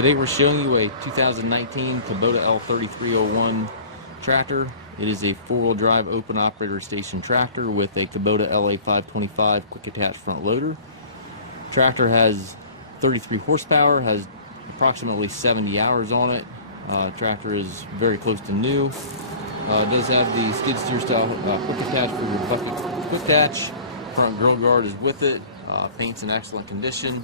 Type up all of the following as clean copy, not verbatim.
Today we're showing you a 2019 Kubota L3301 tractor. It is a four-wheel drive open operator station tractor with a Kubota LA525 quick attach front loader. Tractor has 33 horsepower, has approximately 70 hours on it. Tractor is very close to new. It does have the skid steer style quick attach for your bucket quick attach. Front grill guard is with it. Paint's in excellent condition.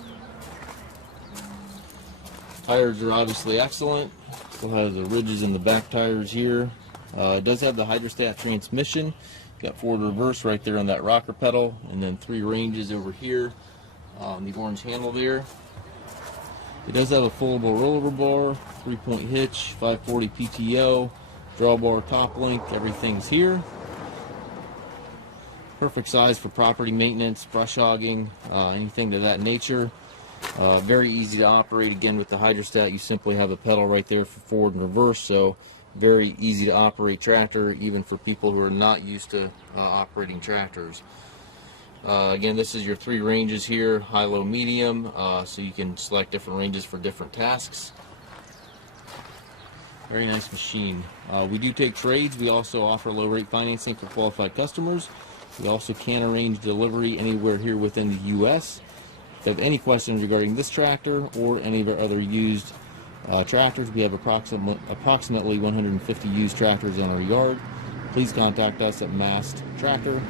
Tires are obviously excellent. Still has the ridges in the back tires here. It does have the hydrostat transmission. Got forward reverse right there on that rocker pedal, and then 3 ranges over here on the orange handle there. It does have a foldable rollover bar, 3-point hitch, 540 PTO, drawbar top link, everything's here. Perfect size for property maintenance, brush hogging, anything to that nature. Very easy to operate. Again, with the hydrostat, you simply have a pedal right there for forward and reverse, so very easy to operate tractor, even for people who are not used to operating tractors. Again, this is your 3 ranges here, high, low, medium, so you can select different ranges for different tasks. Very nice machine. We do take trades. We also offer low rate financing for qualified customers. We also can arrange delivery anywhere here within the U.S. If you have any questions regarding this tractor or any of our other used tractors, we have approximately 150 used tractors in our yard. Please contact us at Mast Tractor.